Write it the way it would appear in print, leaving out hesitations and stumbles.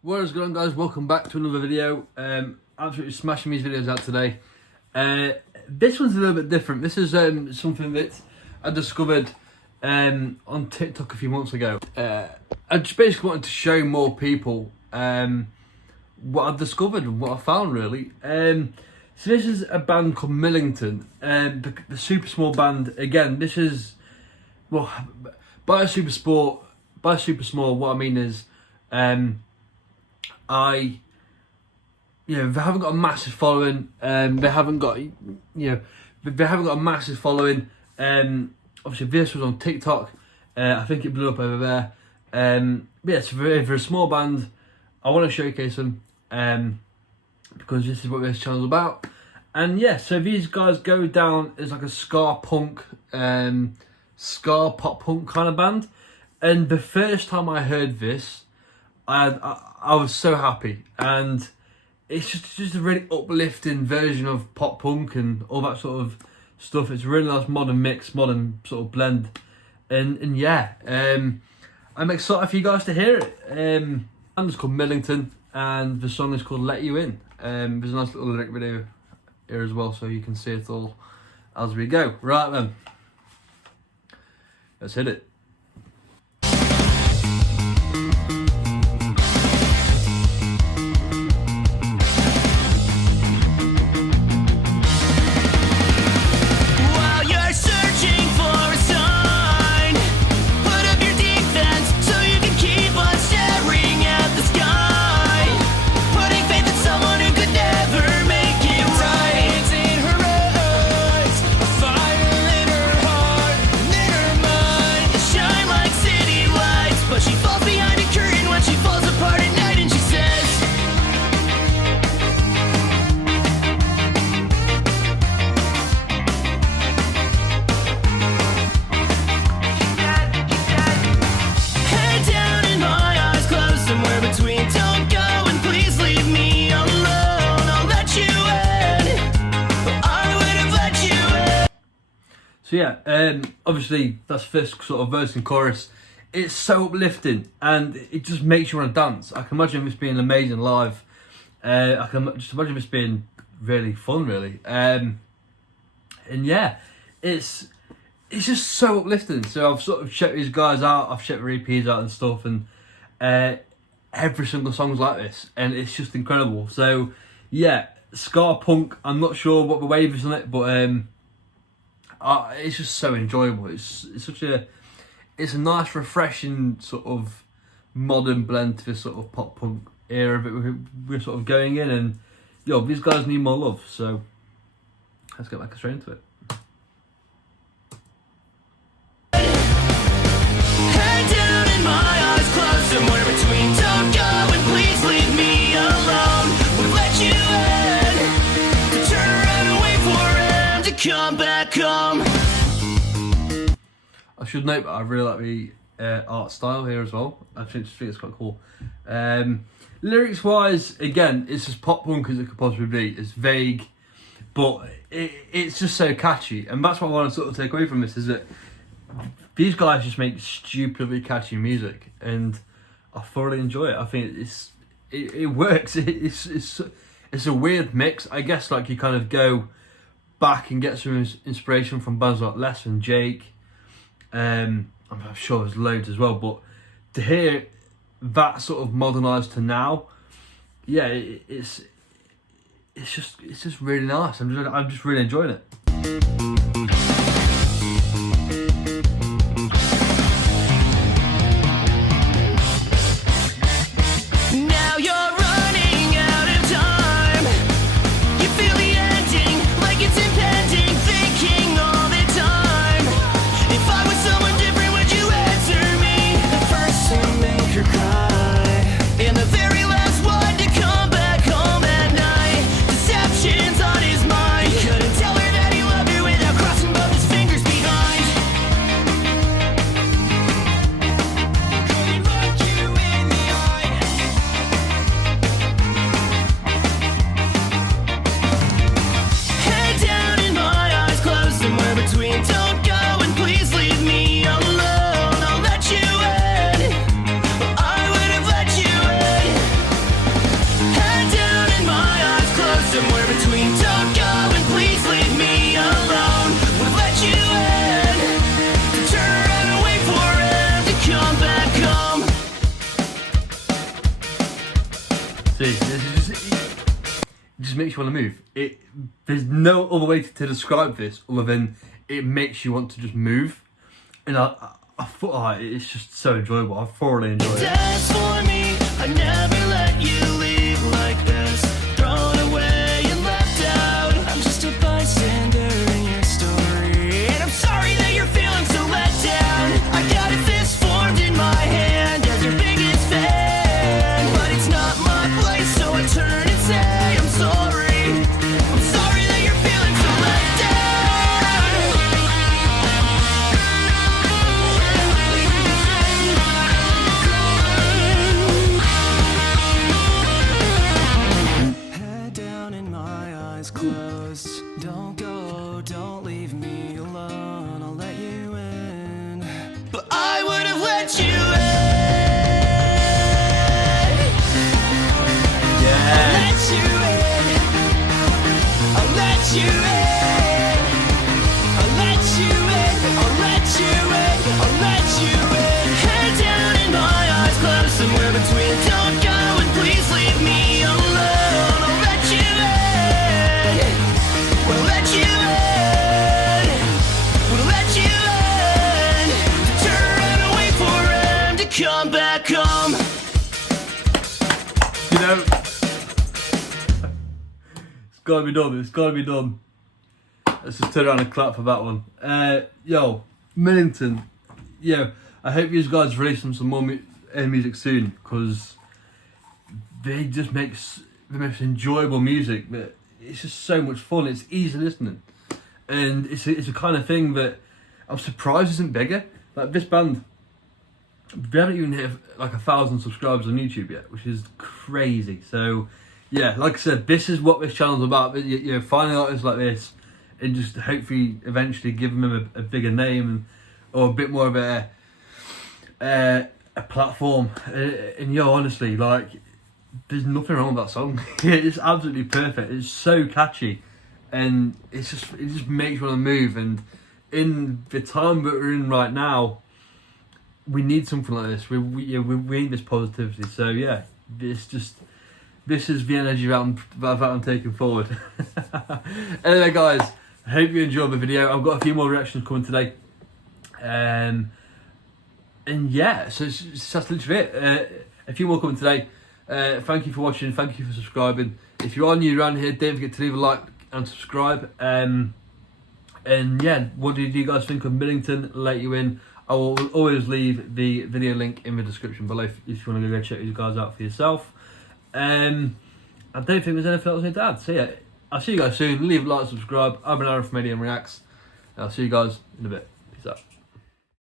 What is going on, guys? Welcome back to another video. Absolutely smashing these videos out today. This one's a little bit different. This is something that I discovered on TikTok a few months ago. I just basically wanted to show more people what I've discovered and what I found, really. So this is a band called Millington, the super small band. Again, this is, well, by super small, what I mean is, they haven't got a massive following. They haven't got a massive following. Obviously, this was on TikTok. I think it blew up over there. Yeah, so for a small band, I want to showcase them because this is what this channel's about. And yeah, so these guys go down as like a ska punk, ska pop punk kind of band. And the first time I heard this, I was so happy, and it's just a really uplifting version of pop punk and all that sort of stuff. It's a really nice modern mix, modern sort of blend, and yeah, I'm excited for you guys to hear it. The band is called Millington, and the song is called "Let You In." There's a nice little lyric video here as well, so you can see it all as we go. Right then, let's hit it. So yeah, obviously that's first sort of verse and chorus. It's so uplifting and it just makes you want to dance. I can imagine this being amazing live. I can just imagine this being really fun, really. And yeah, it's just so uplifting. So I've sort of checked these guys out. I've checked their EPs out and stuff, and every single song's like this, and it's just incredible. So yeah, ska punk. I'm not sure what the wave is on it, but it's just so enjoyable. It's a nice, refreshing sort of modern blend to this sort of pop punk era that we're sort of going in, and these guys need more love. So let's get back straight into it. Head down and my eyes closed, somewhere between don't go and please leave me alone. We've let you in to turn around and wait for him to come back home. I should note that I really like the art style here as well. I think it's quite cool. Lyrics wise, again, it's as pop punk as it could possibly be. It's vague, but it's just so catchy, and that's what I want to sort of take away from this, is that these guys just make stupidly catchy music, and I thoroughly enjoy it. I think it works. It's a weird mix. I guess like you kind of go back and get some inspiration from bands like Les and Jake. I'm sure there's loads as well, but to hear that sort of modernised to now, yeah, it's just really nice. I'm just really enjoying it. See, it just makes you want to move. There's no other way to describe this other than it makes you want to just move. And I thought it's just so enjoyable. I thoroughly enjoy it. Dance for me, I never let you leave like this. Thrown away and left out. I'm just a bystander in your story. And I'm sorry that you're feeling so let down. I got a fist formed in my hand as your biggest fan. But it's not my place, so I turn and say I'm sorry. I'm sorry that you're feeling so let Head down and my eyes closed. Don't go, don't leave me alone. I'll let you in. But I would have let you in. Yeah. Let you in. I'll let you in. I'll let you in. I'll let you in. I'll let you in. Head down and my eyes closed. Somewhere between don't go and please leave me alone. I'll let you in. We'll let you in. We'll let you in. To turn around and wait for him to come back home. You know, it's gotta be done. It's gotta be done. Let's just turn around and clap for that one. Yo, Millington. Yo, I hope you guys release some more music soon, because they just make the most enjoyable music. But it's just so much fun. It's easy listening, and it's a kind of thing that I'm surprised isn't bigger. Like this band, they haven't even hit like 1,000 subscribers on YouTube yet, which is crazy. So yeah, like I said, this is what this channel's about. You know, finding artists like this and just hopefully eventually giving them a bigger name or a bit more of a platform. And yo, honestly, like, there's nothing wrong with that song. It's absolutely perfect. It's so catchy, and it just makes you want to move. And in the time that we're in right now, we need something like this. We need this positivity. So yeah, this is the energy that I'm taking forward. Anyway, guys, I hope you enjoyed the video. I've got a few more reactions coming today. And yeah, so that's literally it. A few more coming today. Thank you for watching. Thank you for subscribing. If you are new around here, don't forget to leave a like and subscribe. And yeah, what did you guys think of Millington? Let you in. I will always leave the video link in the description below if you want to go check these guys out for yourself. I don't think there's anything else I need to add. So yeah, I'll see you guys soon. Leave a like, subscribe. I've been Aaron from ADM Reacts. I'll see you guys in a bit. Peace out.